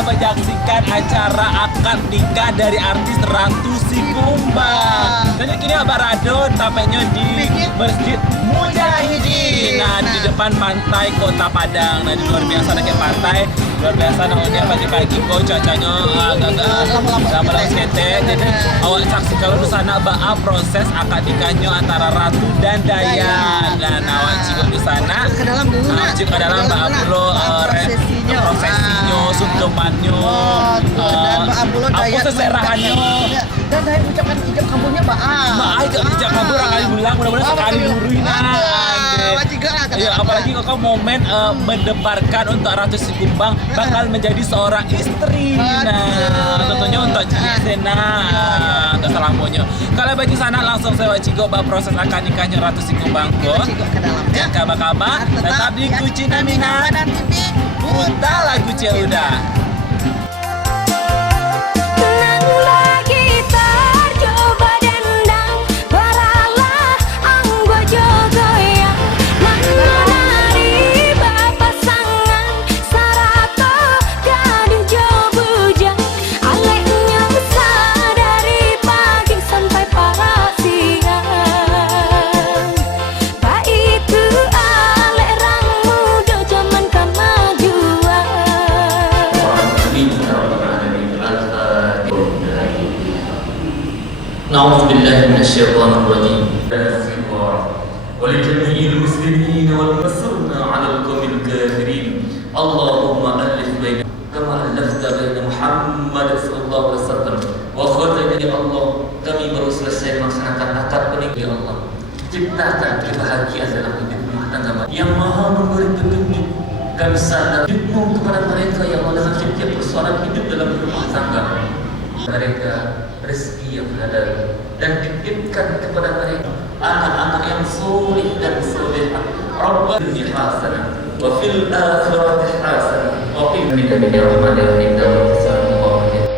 kita menyaksikan acara akad nikah dari artis Ratu Sikumbang. Dan kini Abah Radon tampaknya di Masjid Mujahidin. Nah, di depan pantai Kota Padang. Nah, di luar biasa ada kayak pantai. Luar biasa namanya pagi-pagi kok cuacanya agak-agak lama-lama seketek. Jadi awak saksikan di sana bah proses akad nikahnya antara Ratu dan Dayan. Dan awak cikgu di sana. Ke dalam dulu nak. Cikgu dalam bah pulo prosesinya, suntupannya. Dan Mbak Abulo Dayan seserahannya. Dan saya ucapkan ijab kabulnya Mbak A. Mbak A ijab kabul kali ulang, mudah-mudahan sekali luruhin. Ya, apalagi kok momen mendebarkan untuk Ratu Sikumbang bakal menjadi seorang istri. Nah, tentunya untuk Sena untuk selamanya. Kalau bagi sana langsung saya Cigo proses akad nikahnya Ratu Sikumbang kok. Ya, kabar-kabar tetap di Kucina Mina dan Puta lagu Ceuda. نعوذ بالله من الشيطان الرجيم ولجميع المسلمين والمسرنا على القوم الكافرين اللهم ألف بين كما ألفت بين محمد صلى الله عليه وسلم وخاتم ya Allah kami baru selesai melaksanakan akad pernikahan ya Allah ciptakan kebahagiaan dalam hidup rumah tangga yang maha memberi petunjuk kami sadar hidupmu kepada mereka yang Allah dalam setiap persoalan hidup dalam rumah tangga mereka rezeki yang halal dan titipkan kepada mereka anak-anak yang soleh dan solehah Rabbana hasanah wa fil akhirati hasanah wa qina min rahmatika wa sallallahu alaihi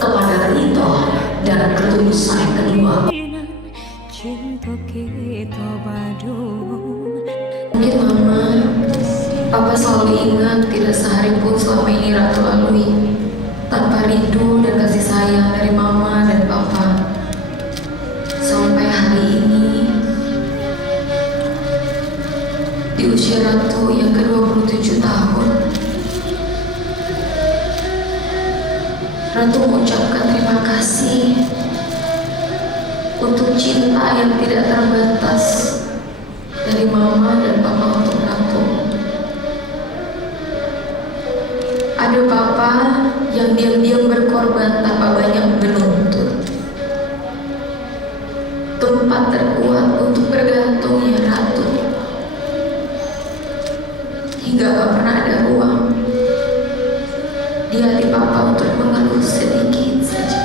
kepada Rito dan ketulusan yang kedua. Mungkin Mama, Papa selalu ingat tidak sehari pun selama ini Ratu lalui tanpa rindu dan kasih sayang dari Mama dan Papa. Sampai hari ini di usia Ratu yang ke-27 tahun, Ratu mengucapkan terima kasih untuk cinta yang tidak terbatas dari Mama dan Papa untuk Ratu. Ada Papa yang diam-diam berkorban tanpa banyak menuntut. Tempat terkuat untuk bergantungnya Ratu. Hingga gak pernah ada ruang di hati Papa untuk mengeluh sedikit saja.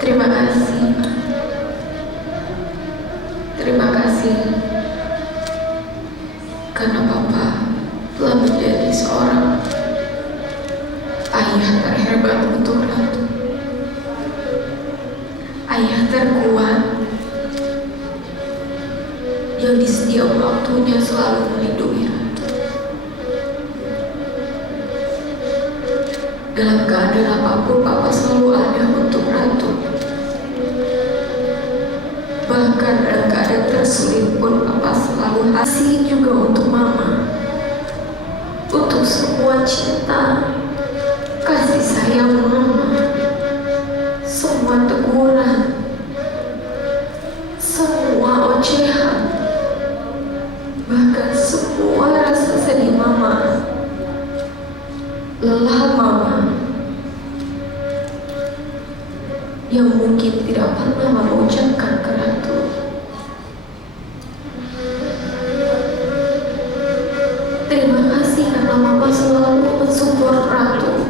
Terima kasih, terima kasih karena Papa telah menjadi seorang ayah terhebat untuk Ratu, ayah terkuat yang di setiap waktunya selalu melindungi Ratu. Dalam keadaan apapun Papa selalu ada untuk Ratu. Bahkan dalam keadaan tersulit pun Papa selalu kasih juga untuk Mama. Untuk semua cinta, kasih sayang Mama, semua teguran, semua ocehan, bahkan semua rasa sedih Mama, lelah Mama, yang mungkin tidak pernah Mama ucapkan ke Ratu. Terima kasih karena Mama selalu mensupport Ratu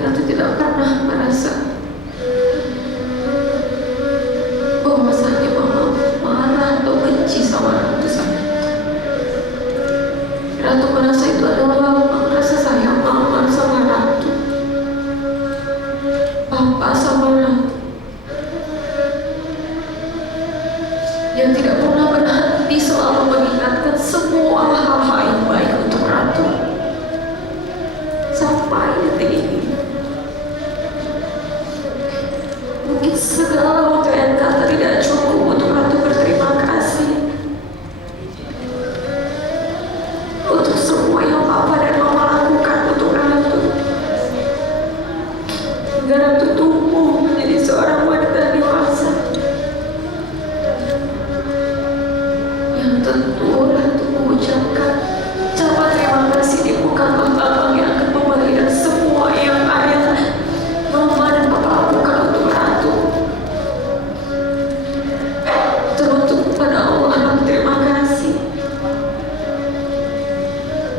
Ratu tidak pernah merasa bahwasanya Mama marah atau benci sama Ratu saya. Ratu merasa itu adalah rasa sayang Mama sama Ratu, Papa sama Ratu, yang tidak pernah berhenti selalu mengingatkan semua hal-hal yang baik untuk Ratu sampai detik ini. Mungkin segala rangkaian kata tidak cukup untuk Ratu berterima kasih untuk semua yang Papa dan Mama lakukan untuk Ratu, hingga Ratu tumbuh menjadi seorang wanita dewasa. Yang tentu Ratu mengucapkan ucapan terima kasih di muka Bang yang akan membagikan semua yang ayah, Mama dan Papa lakukan untuk Ratu. Teruntuk kepada Allah, Ratu terima kasih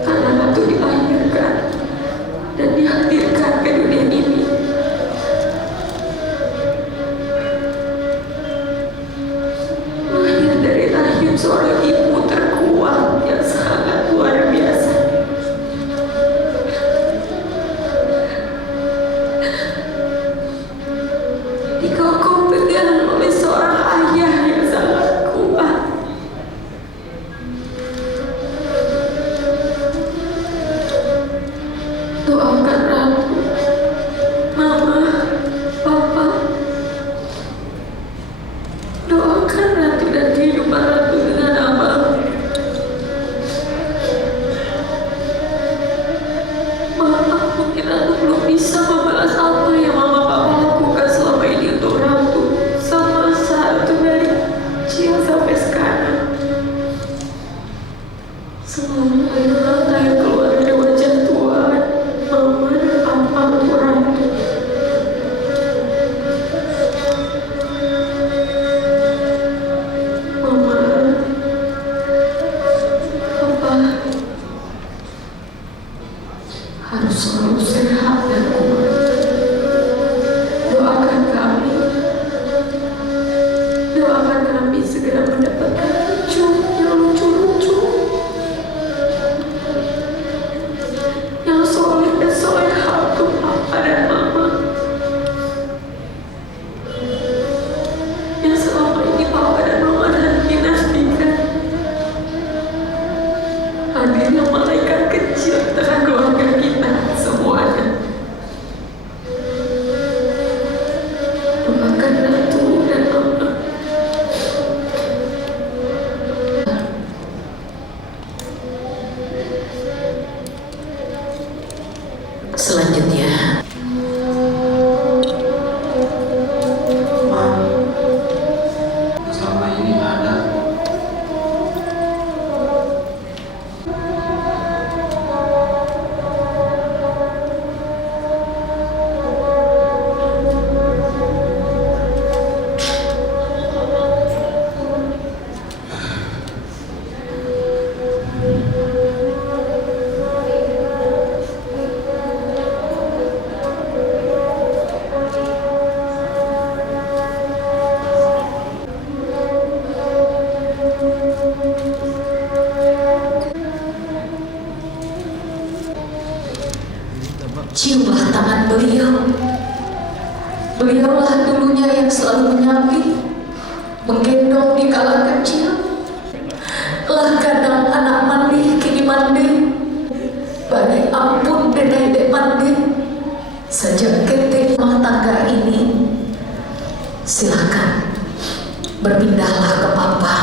karena Ratu dilahirkan dan dihadirkan ke dunia ini. Lahir dari rahim seorang ibu terkuat yang sangat luar biasa. Dikokong tegar oleh seorang ayah yang sangat kuat. Doakan Ratu, Mama, Papa. Doakan Ratu dan kehidupan Ratu dengan amal. Mama, mungkin Ratu belum bisa membalas apa yang Mama Papa lakukan selama ini untuk Ratu, sama satu dari kecil sampai sekarang. Selalu air mata yang keluar dari wajah Tuhan, Mama dan Papa untuk Ratu. Mama, Papa harus selalu sehat dan kuat. Doakan kami, doakan kami segera mendapatkan cucu yang lucu-lucu, yang soleh dan soleha untuk Papa dan Mama, yang selama ini Papa dan Mama nanti-nantikan. Hadirnya malaikat kecil di tengah keluarga kita semuanya. Doakan Ratu dan Mama. Selanjutnya, selama ini ada ciumlah tangan beliau. Beliaulah dulunya yang selalu menyapit, menggendong di kala kecil. Lah kadang anak mandi kini mandi, badai ampun denai dek mandi. Sejak ketik rumah tangga ini, silakan berpindahlah ke Papa.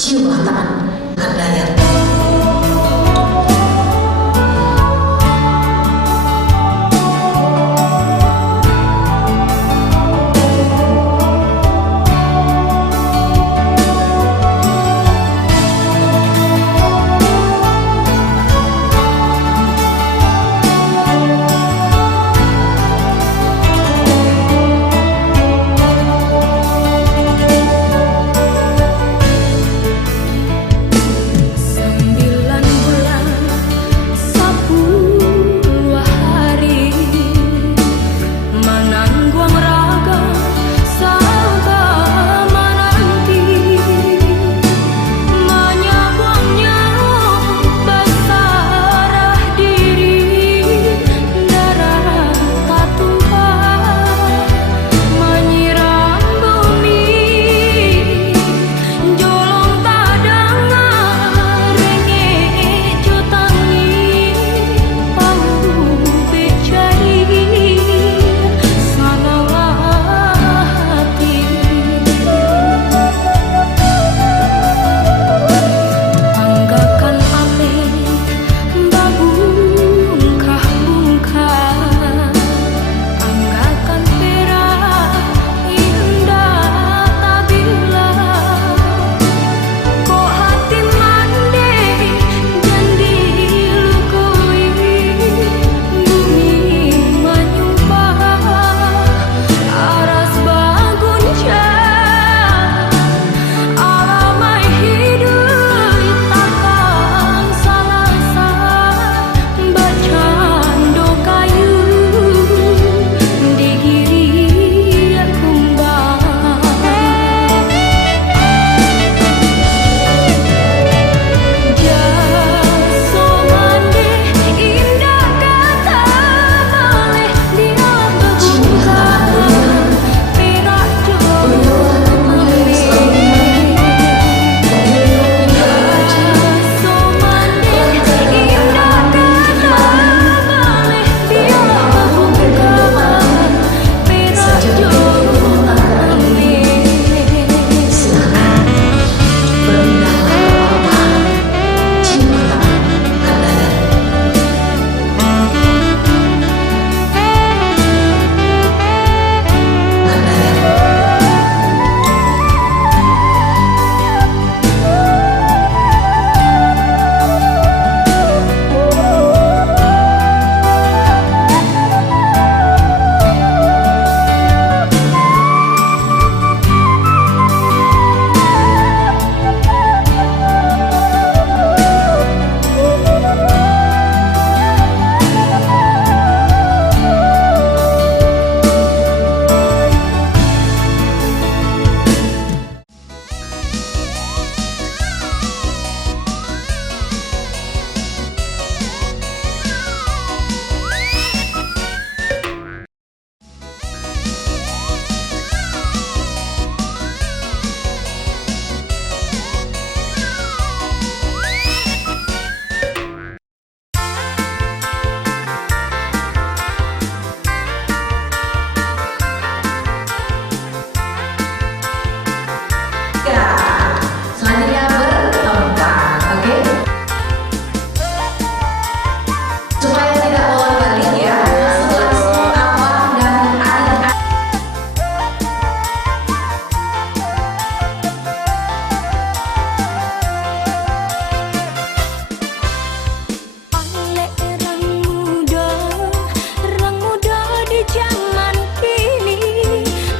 Ciumlah tangan Dayat. supaya tidak bolak-balik ya. Setelah semua abang dan adik-adik orang muda di zaman kini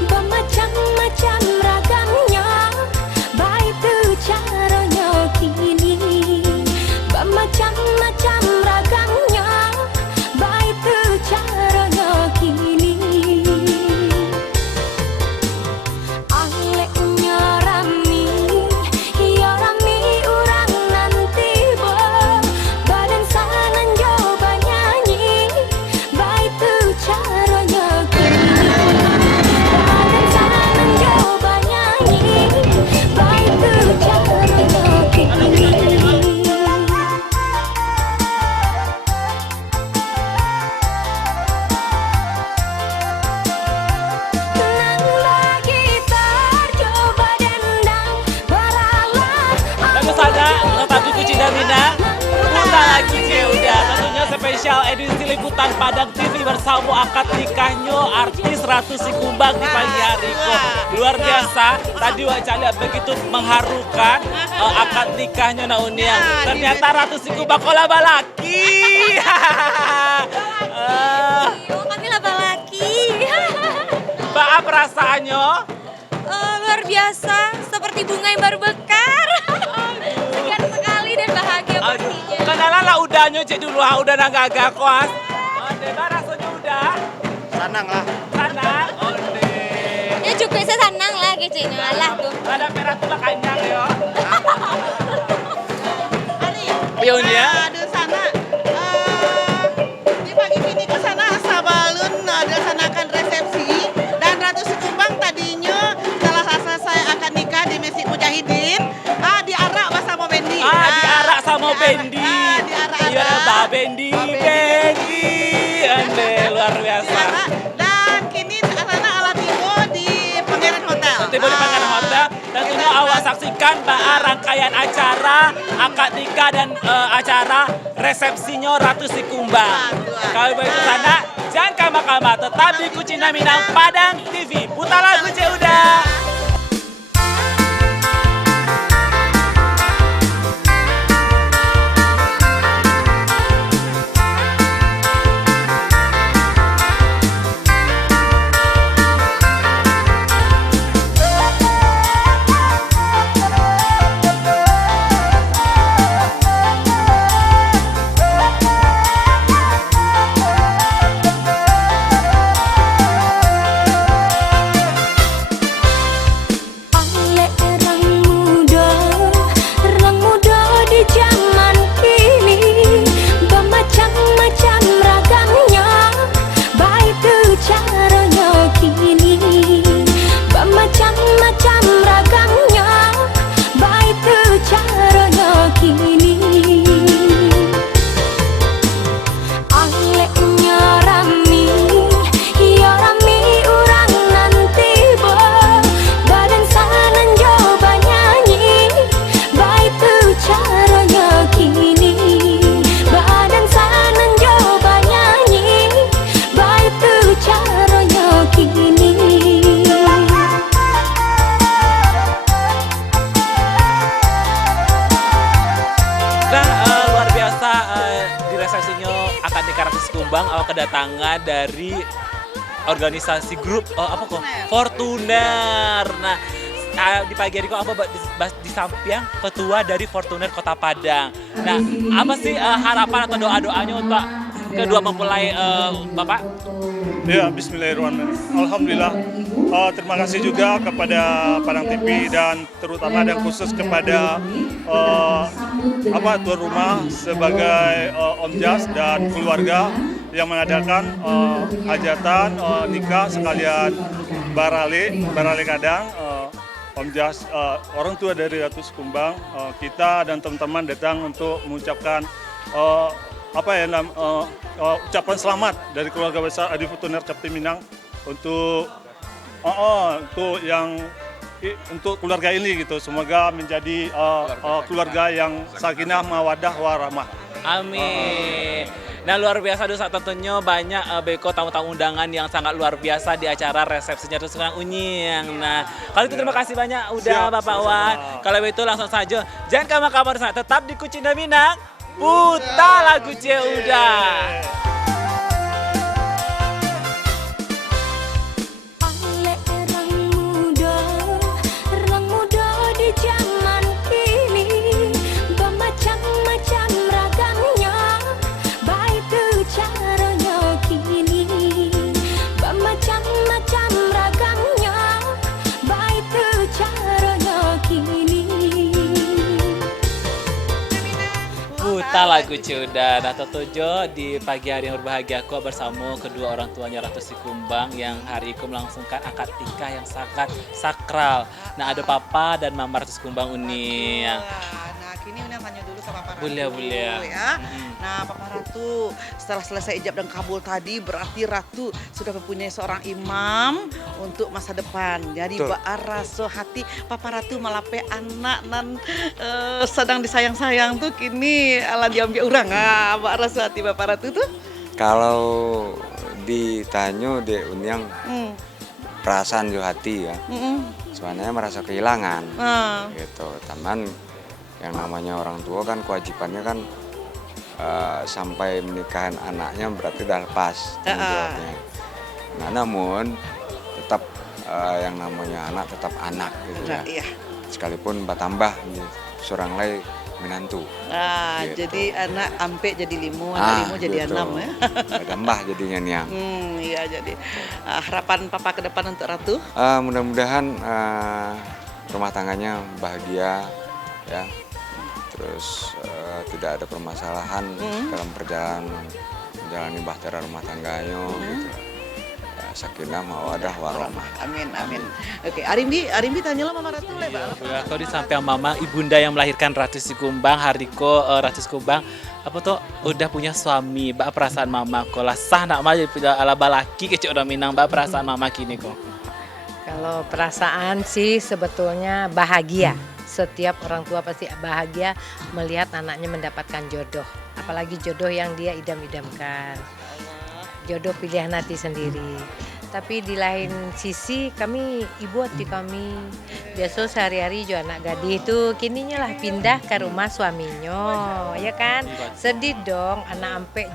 bermacam-macam ragamnya, baik tu caranya kini bermacam-macam ragamnya, baik tu caranya kini. Aleknya rami, ya rami orang nanti badan sanan coba nyanyi, baik tu caranya kini. Badan sanan coba nyanyi, baik tu caranya kini. Nambah gitar, coba dendang, beralah. Lagu sana, lagu Kucing dan Minang. Putar lagi ya udah. Tentunya spesial edisi liputan Padang TV bersama akad nikahnya artis Ratu Sikumbang di pagi hari kok. Luar biasa. Tadi Wak lihat begitu mengharukan akad nikahnya Nauniang. Ternyata Ratu Sikumbang kola balaki. Oh, kami laba laki. Apa perasaannya? Luar biasa, seperti bunga yang baru bekar. Segar sekali dan bahagia pastinya. Kenalan lah udahnya cek dulu, udah nggak kuas. Deba rasanya udah. Sanang lah. Sanang, onde. Ya juga saya senang lah kecilnya lah tuh. Ada merah tuh kanyang ya. Pionnya. Di sana di pagi ini ke sana Sabalun dilaksanakan resepsi dan Ratu Sikumbang tadinya setelah selesai akad nikah di Masjid Mujahidin diarak bersama Bendi. Diarak sama Bendi. Diarak. Iya, Mbak Bendi. Bendi. Ande luar biasa. Diarak dan kini sana ala tiba di Pangeran Hotel. Tiba di Pangeran Hotel. Tentunya awak saksikan rangkaian acara akad nikah dan acara resepsinya Ratu Sikumbang. Kalau begitu sana, jangan kama-kama, tetap di Kucing dan Minang Padang TV. Putar lagu cek udah. akad nikah Ratu Sikumbang kedatangan dari organisasi grup Fortuner. Nah, di pagi hari kok apa di samping ketua dari Fortuner Kota Padang. Nah, apa sih harapan atau doa-doanya untuk kedua mempelai Bapak? Ya, bismillahirrahmanirrahim. Alhamdulillah. Terima kasih juga kepada Padang TV dan terutama dan khusus kepada tuan rumah sebagai Om Jas dan keluarga yang mengadakan hajatan nikah sekalian Barale Kadang. Om Jas, orang tua dari Ratu Sikumbang, kita dan teman-teman datang untuk mengucapkan ucapan selamat dari keluarga besar Adi Fortuner Capti Minang untuk keluarga ini gitu. Semoga menjadi keluarga yang sakinah mawaddah warahmah. Amin. Nah luar biasa dosa tentunya banyak beko tamu-tamu undangan yang sangat luar biasa di acara resepsinya terus sekarang Unying. Nah kalau itu terima kasih banyak udah Siap, Bapak Wan. sama-sama. Kalau itu langsung saja jangan kabar-kabar sana tetap di Kucinta Minang. Putar lagu udah. Orang muda di zaman kini bermacam-macam ragamnya, baik tu caranya kini. Bermacam-macam ragamnya, baik tu caranya kini. Putar lagu udah. Nah tentunya di pagi hari yang berbahagia aku bersama kedua orang tuanya Ratu Sikumbang yang hari ini melangsungkan akad nikah yang sangat sakral. Nah ada Papa dan Mama Ratu Sikumbang Uni. Nah, kini Uni tanya dulu sama Papa Ratu. Boleh. Ya. Nah, Papa Ratu, setelah selesai ijab dan kabul tadi, berarti Ratu sudah mempunyai seorang imam untuk masa depan. Jadi, rasa hati Papa Ratu malape anak nan sedang disayang-sayang tuh kini ala diambil orang. Apa rasa hati Papa Ratu tuh? Kalau ditanya dek Unyang perasaan di hati ya, sebenarnya merasa kehilangan gitu. Taman yang namanya orang tua kan kewajibannya kan sampai menikahan anaknya berarti udah lepas tanggung jawabnya. Nah namun tetap yang namanya anak tetap anak gitu ya. Iya. Sekalipun tambah seorang lain menantu. Nah, Gitu. jadi anak ampe jadi limu, anak limu jadi gitu. 6 ya. Tambah jadinya Niang. Iya jadi harapan Papa ke depan untuk Ratu? Mudah-mudahan rumah tangganya bahagia ya, terus tidak ada permasalahan dalam perjalanan menjalani bahtera rumah tangganya gitu. Ya, sakinah mawadah warahmah. Amin. Oke, Arimbi tanyalah Mama Ratu lebar. Ya, kalau disampaikan Mama ibunda yang melahirkan Ratu Sikumbang, Hariko Ratu Sikumbang, apa tuh udah punya suami, Mbak perasaan Mama kok lah sah nak mah jadi ala balaki kecil udah Minang, Mbak perasaan Mama kini kok. Kalau perasaan sih sebetulnya bahagia. Setiap orang tua pasti bahagia melihat anaknya mendapatkan jodoh. Apalagi jodoh yang dia idam-idamkan. Jodoh pilihan hati sendiri. Tapi di lain sisi kami, ibu hati kami biasa sehari-hari juga anak gadis itu kininya lah pindah ke rumah suaminya, ya kan? Sedih dong anak ampe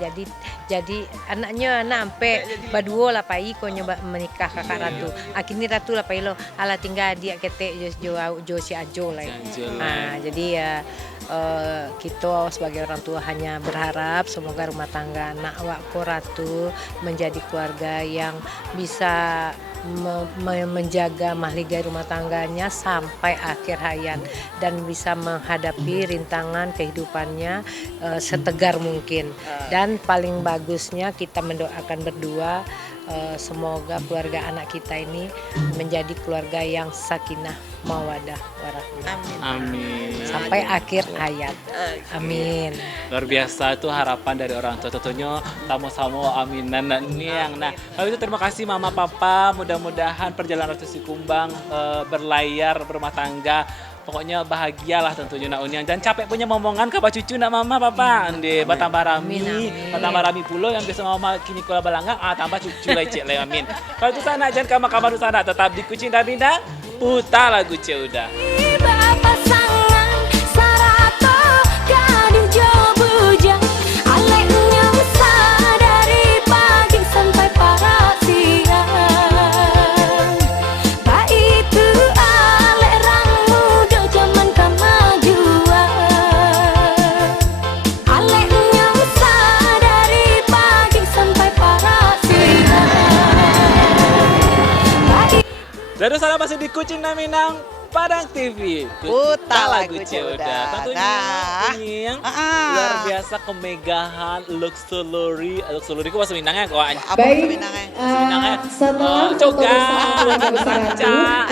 jadi anaknya anak ampe berdua lah pai ko nyoba menikah kakak Ratu. Akhirnya Ratu lah pai lo ala tinggal dia ketek jo si ajo lah. Jadi ya kita sebagai orang tua hanya berharap semoga rumah tangga anak awakku Ratu menjadi keluarga yang bisa menjaga mahligai rumah tangganya sampai akhir hayat dan bisa menghadapi rintangan kehidupannya setegar mungkin. Dan paling bagusnya kita mendoakan berdua semoga keluarga anak kita ini menjadi keluarga yang sakinah mawadah warahmah. Amin. Sampai akhir hayat. Amin. Luar biasa itu harapan dari orang tua tentunya tamu-tamu aminan dan niang. Nah, kalau itu terima kasih Mama Papa, mudah-mudahan perjalanan Ratu Sikumbang berlayar berumah tangga. Pokoknya bahagialah tentunya nak Unyang dan capek punya momongan ke cucu nak Mama Papa. Ande batambah rami pulo yang biasa Mama kini kula balanggang tambah cucu lecek le amin. Kalau itu sana jangan kamar sana tetap di Kucinta Minang. Putar lagu udah. Pasangan Sarato gading Jobuja aleknya usah dari pagi sampai para siang. Pak itu alek rang muda zaman kemajuan. Aleknya usah dari pagi sampai para siang. Dan salah masih di Kucinta Minang Padang TV. Putar lagu udah. Tentunya Nah. Unying luar biasa kemegahan luxury ku bahasa Minangnya kok. Apa bahasa Minangnya? Setelah Coga,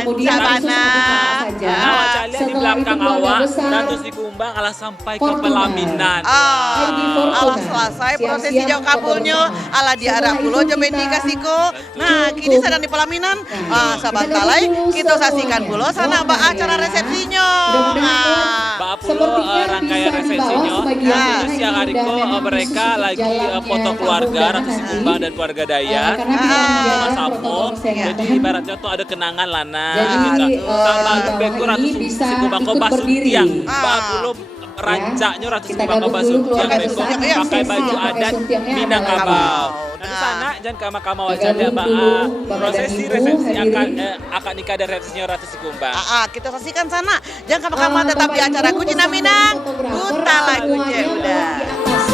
kemudian Sabana. awak calian di belakang awak Ratu Sikumbang alah sampai ke pelaminan. Alah selesai prosesi jauh kabulnya ala diarah pulo jo nikah siko. Nah, kini sedang di pelaminan. Sahabat talai kita saksikan pulo sana acara resepsinya. Bapak rangkaian resepsinya. Terus siang hari mereka lagi foto keluarga Ratu Sikumbang dan keluarga Dayan. Mas Sapo. Jadi ibaratnya tuh ada kenangan lana. Sama beku Ratu Sikumbang kau basuh tiang. Belum rancaknya Ratu Sikumbang kau basuh tiang beku pakai baju adat Minangkabau. Di sana jangan kama-kama wajahnya prosesi resepsi akad nikah dan resepsinya Ratu Sikumbang. Kita saksikan sana. Jangan kama-kama tetap di acara Kucina Minang. Buta lagunya udah.